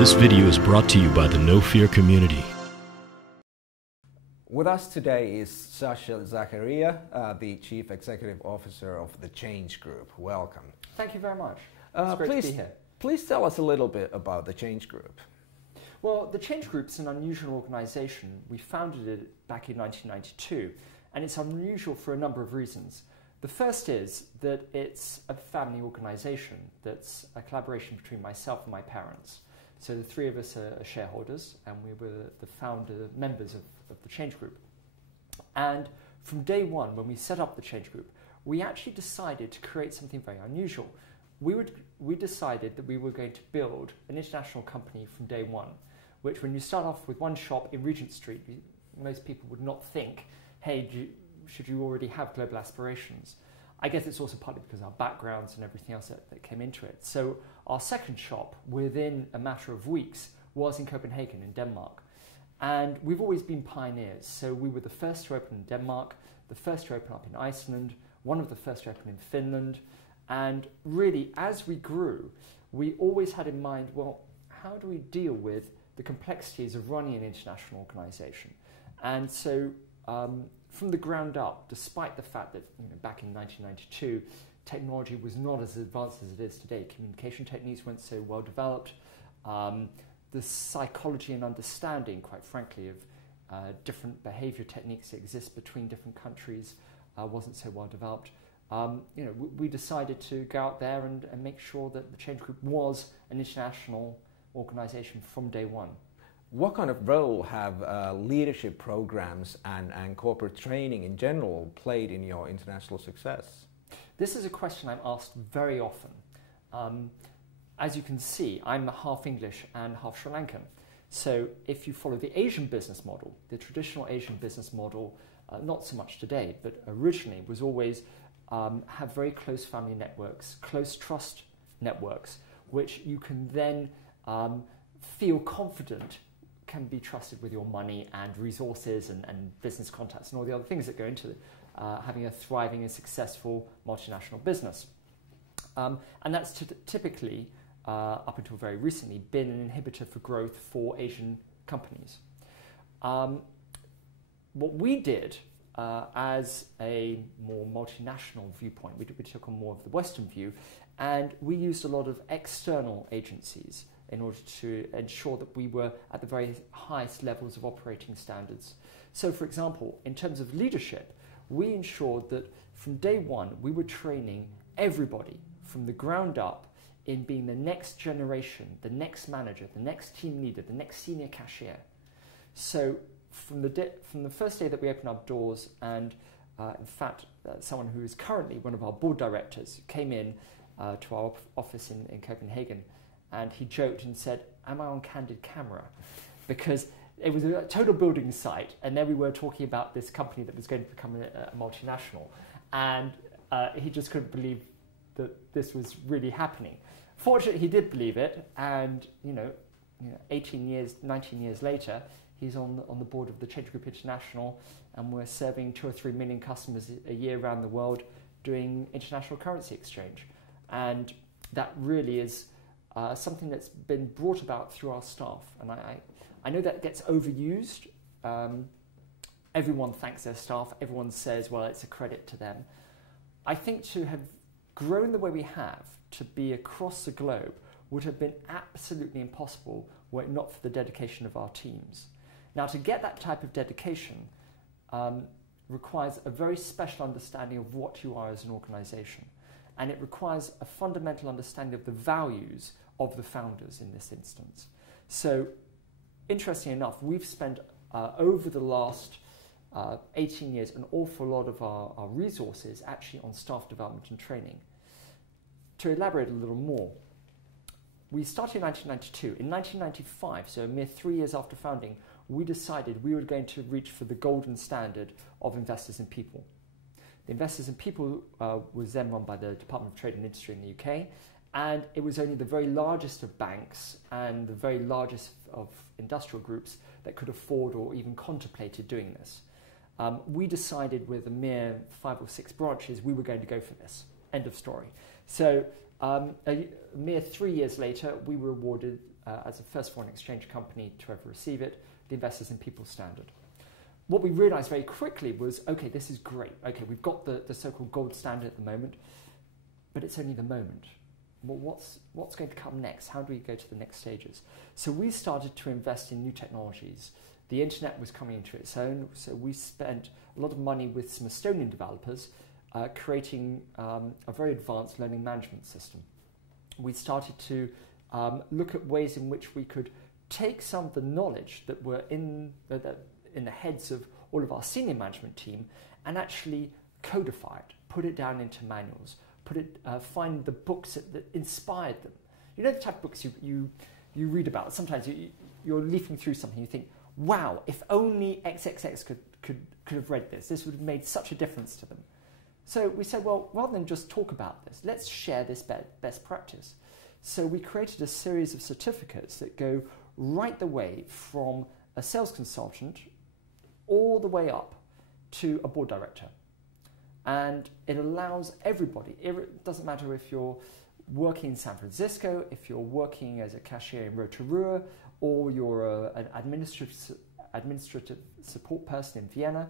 This video is brought to you by the No Fear community. With us today is Sacha Zackariya, the Chief Executive Officer of the Change Group. Welcome. Thank you very much. It's great to be here. Please tell us a little bit about the Change Group. Well, the Change Group is an unusual organisation. We founded it back in 1992, and it's unusual for a number of reasons. The first is that it's a family organisation that's a collaboration between myself and my parents. So the three of us are shareholders, and we were the founder members of the Change Group. And from day one, when we set up the Change Group, we actually decided to create something very unusual. We decided that we were going to build an international company from day one, which when you start off with one shop in Regent Street, most people would not think, hey, should you already have global aspirations? I guess it's also partly because of our backgrounds and everything else that came into it. So our second shop, within a matter of weeks, was in Copenhagen in Denmark. And we've always been pioneers. So we were the first to open in Denmark, the first to open up in Iceland, one of the first to open in Finland. And really, as we grew, we always had in mind, well, how do we deal with the complexities of running an international organisation? And so from the ground up, despite the fact that back in 1992, technology was not as advanced as it is today, communication techniques weren't so well developed, the psychology and understanding, quite frankly, of different behaviour techniques that exist between different countries wasn't so well developed. We decided to go out there and make sure that the Change Group was an international organisation from day one. What kind of role have leadership programs and corporate training in general played in your international success? This is a question I'm asked very often. As you can see, I'm half English and half Sri Lankan. So if you follow the Asian business model, the traditional Asian business model, not so much today, but originally was always have very close family networks, close trust networks, which you can then feel confident can be trusted with your money and resources and business contacts and all the other things that go into having a thriving and successful multinational business. And that's typically, up until very recently, been an inhibitor for growth for Asian companies. What we did as a more multinational viewpoint, we took on more of the Western view, and we used a lot of external agencies in order to ensure that we were at the very highest levels of operating standards. So, for example, in terms of leadership, we ensured that from day one, we were training everybody from the ground up in being the next generation, the next manager, the next team leader, the next senior cashier. So from the first day that we opened our doors, and in fact, someone who is currently one of our board directors came in to our office in Copenhagen, and he joked and said, "Am I on candid camera?" Because it was a total building site, and then we were talking about this company that was going to become a multinational, and he just couldn't believe that this was really happening. Fortunately, he did believe it, and 18 years, 19 years later, he's on the board of the Change Group International, and we're serving 2 or 3 million customers a year around the world doing international currency exchange. And that really is something that's been brought about through our staff. And I know that gets overused. Everyone thanks their staff. Everyone says, well, it's a credit to them. I think to have grown the way we have, to be across the globe, would have been absolutely impossible were it not for the dedication of our teams. Now, to get that type of dedication requires a very special understanding of what you are as an organisation. And it requires a fundamental understanding of the values of the founders in this instance. So, interestingly enough, we've spent over the last 18 years an awful lot of our resources actually on staff development and training. To elaborate a little more, we started in 1992. In 1995, so a mere 3 years after founding, we decided we were going to reach for the golden standard of investors in people. The Investors in People was then run by the Department of Trade and Industry in the UK, and it was only the very largest of banks and the very largest of industrial groups that could afford or even contemplated doing this. We decided with a mere 5 or 6 branches we were going to go for this. End of story. So a mere 3 years later, we were awarded as the first foreign exchange company to ever receive it, the Investors in People standard. What we realized very quickly was, okay, this is great. Okay, we've got the so-called gold standard at the moment, but it's only the moment. Well, what's going to come next? How do we go to the next stages? So we started to invest in new technologies. The internet was coming into its own, so we spent a lot of money with some Estonian developers creating a very advanced learning management system. We started to look at ways in which we could take some of the knowledge that were in the heads of all of our senior management team and actually codify it, put it down into manuals, find the books that inspired them. You know the type of books you read about. Sometimes you're leafing through something, you think, wow, if only XXX could have read this. This would have made such a difference to them. So we said, well, rather than just talk about this, let's share this best practice. So we created a series of certificates that go right the way from a sales consultant all the way up to a board director. And it allows everybody, it doesn't matter if you're working in San Francisco, if you're working as a cashier in Rotorua, or you're an administrative support person in Vienna,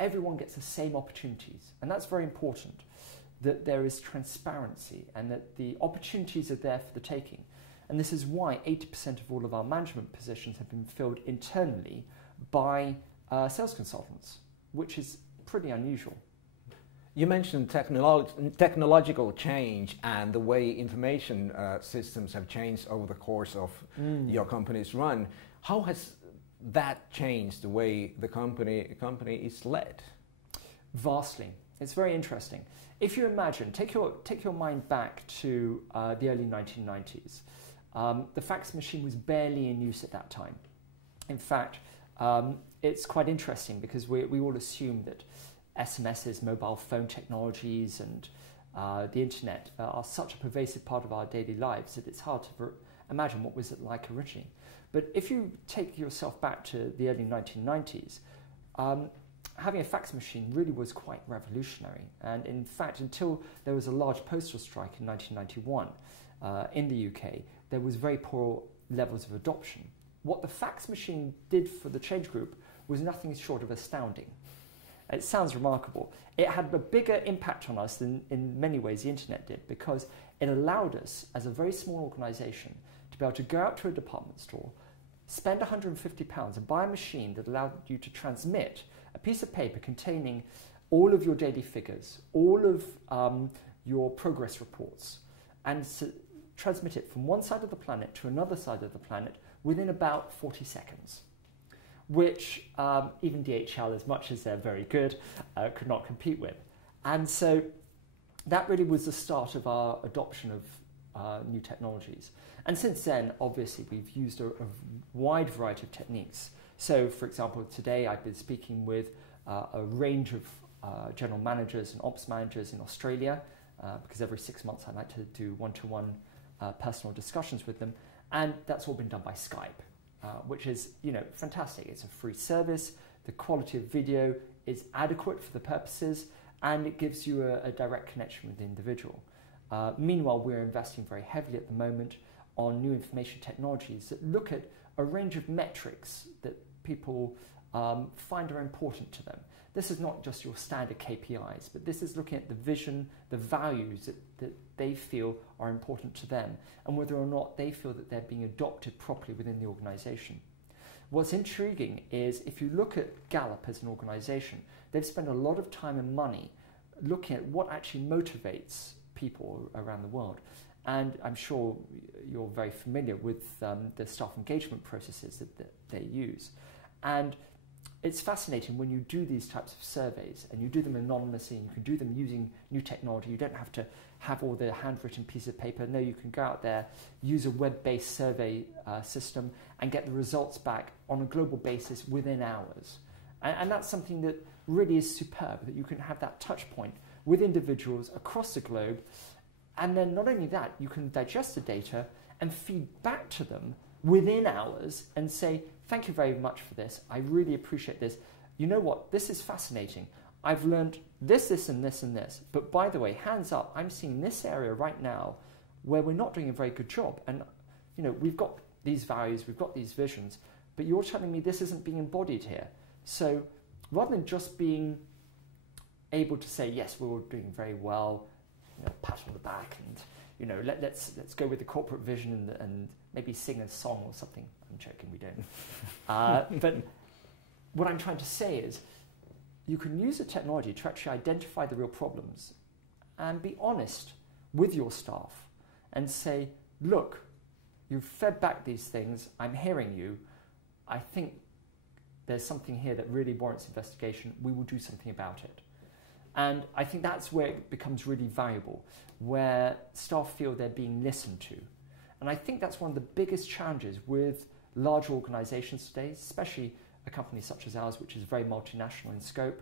everyone gets the same opportunities. And that's very important, that there is transparency and that the opportunities are there for the taking. And this is why 80% of all of our management positions have been filled internally by sales consultants, which is pretty unusual. You mentioned technological change and the way information systems have changed over the course of your company's run. How has that changed the way the company is led? Vastly. It's very interesting. If you imagine, take your mind back to the early 1990s. The fax machine was barely in use at that time. In fact, it's quite interesting because we all assume that SMSs, mobile phone technologies, and the internet are such a pervasive part of our daily lives that it's hard to imagine what was it like originally. But if you take yourself back to the early 1990s, having a fax machine really was quite revolutionary. And in fact, until there was a large postal strike in 1991 in the UK, there was very poor levels of adoption. What the fax machine did for the change group was nothing short of astounding. It sounds remarkable. It had a bigger impact on us than in many ways the internet did, because it allowed us as a very small organisation to be able to go out to a department store, spend £150 and buy a machine that allowed you to transmit a piece of paper containing all of your daily figures, all of your progress reports, and transmit it from one side of the planet to another side of the planet within about 40 seconds. Which even DHL, as much as they're very good, could not compete with. And so that really was the start of our adoption of new technologies. And since then, obviously, we've used a wide variety of techniques. So, for example, today I've been speaking with a range of general managers and ops managers in Australia, because every 6 months I like to do one-to-one personal discussions with them, and that's all been done by Skype. Which is, fantastic. It's a free service. The quality of video is adequate for the purposes, and it gives you a direct connection with the individual. Meanwhile, we're investing very heavily at the moment on new information technologies that look at a range of metrics that people find are important to them. This is not just your standard KPIs, but this is looking at the vision, the values that they feel are important to them, and whether or not they feel that they're being adopted properly within the organisation. What's intriguing is if you look at Gallup as an organisation, they've spent a lot of time and money looking at what actually motivates people around the world. And I'm sure you're very familiar with the staff engagement processes that they use. And it's fascinating when you do these types of surveys, and you do them anonymously, and you can do them using new technology. You don't have to have all the handwritten piece of paper. No, you can go out there, use a web-based survey system, and get the results back on a global basis within hours. And that's something that really is superb, that you can have that touch point with individuals across the globe. And then not only that, you can digest the data and feed back to them within hours and say, thank you very much for this. I really appreciate this. You know what? This is fascinating. I've learned this, this, and this, and this. But by the way, hands up, I'm seeing this area right now where we're not doing a very good job. And, we've got these values, we've got these visions, but you're telling me this isn't being embodied here. So rather than just being able to say, yes, we're all doing very well, pat on the back, and let's go with the corporate vision and maybe sing a song or something. I'm joking, we don't. But what I'm trying to say is, you can use the technology to actually identify the real problems and be honest with your staff and say, look, you've fed back these things, I'm hearing you, I think there's something here that really warrants investigation, we will do something about it. And I think that's where it becomes really valuable, where staff feel they're being listened to. And I think that's one of the biggest challenges with large organizations today, especially a company such as ours, which is very multinational in scope.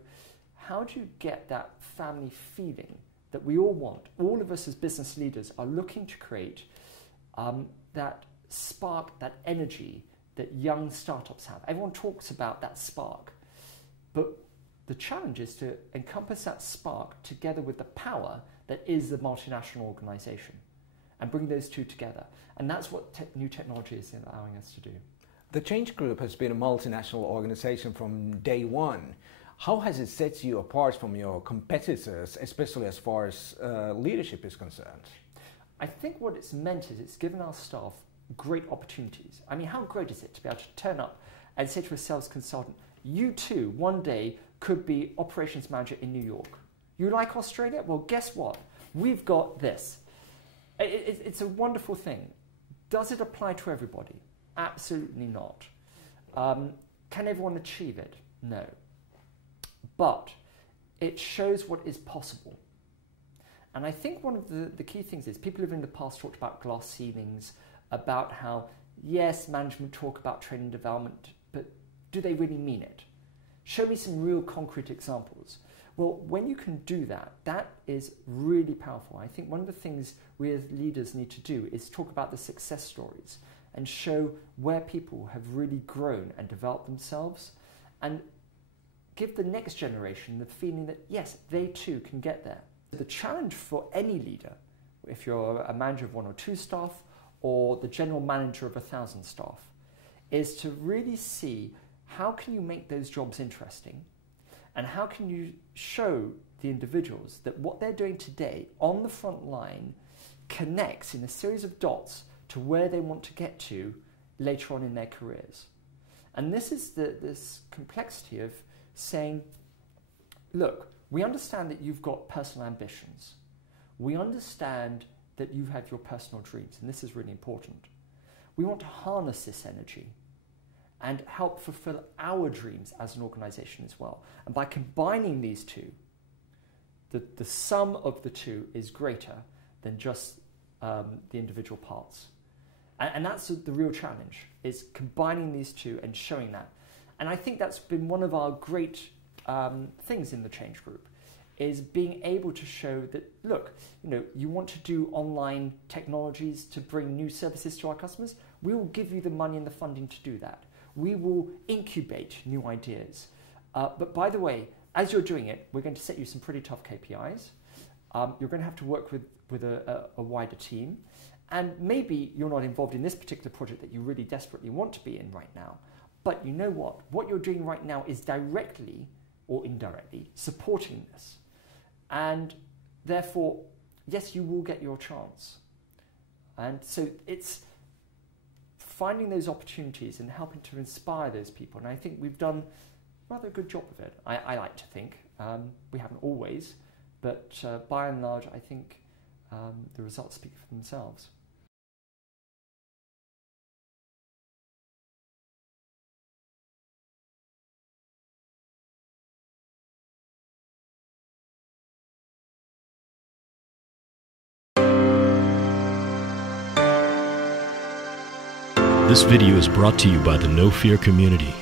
How do you get that family feeling that we all want? All of us as business leaders are looking to create that spark, that energy that young startups have. Everyone talks about that spark, but the challenge is to encompass that spark together with the power that is the multinational organization and bring those two together. And that's what new technology is allowing us to do. The Change Group has been a multinational organization from day one. How has it set you apart from your competitors, especially as far as leadership is concerned? I think what it's meant is it's given our staff great opportunities. I mean, how great is it to be able to turn up and say to a sales consultant, you too, one day could be operations manager in New York. You like Australia? Well, guess what? We've got this. It's a wonderful thing. Does it apply to everybody? Absolutely not. Can everyone achieve it? No. But it shows what is possible. And I think one of the key things is people have in the past talked about glass ceilings, about how, yes, management talk about training and development, but do they really mean it? Show me some real concrete examples. Well, when you can do that, that is really powerful. I think one of the things we as leaders need to do is talk about the success stories and show where people have really grown and developed themselves and give the next generation the feeling that, yes, they too can get there. The challenge for any leader, if you're a manager of 1 or 2 staff or the general manager of 1,000 staff, is to really see how can you make those jobs interesting and how can you show the individuals that what they're doing today on the front line connects in a series of dots to where they want to get to later on in their careers. And this is this complexity of saying, look, we understand that you've got personal ambitions. We understand that you have your personal dreams, and this is really important. We want to harness this energy and help fulfill our dreams as an organization as well. And by combining these two, the sum of the two is greater than just the individual parts. And that's the real challenge, is combining these two and showing that. And I think that's been one of our great things in the Change Group, is being able to show that, look, you want to do online technologies to bring new services to our customers, we will give you the money and the funding to do that. We will incubate new ideas. But by the way, as you're doing it, we're going to set you some pretty tough KPIs. You're going to have to work with a wider team. And maybe you're not involved in this particular project that you really desperately want to be in right now. But you know what? What you're doing right now is directly or indirectly supporting this. And therefore, yes, you will get your chance. And so it's finding those opportunities and helping to inspire those people. And I think we've done rather a good job of it. I like to think. We haven't always, but by and large, I think the results speak for themselves. This video is brought to you by the No Fear community.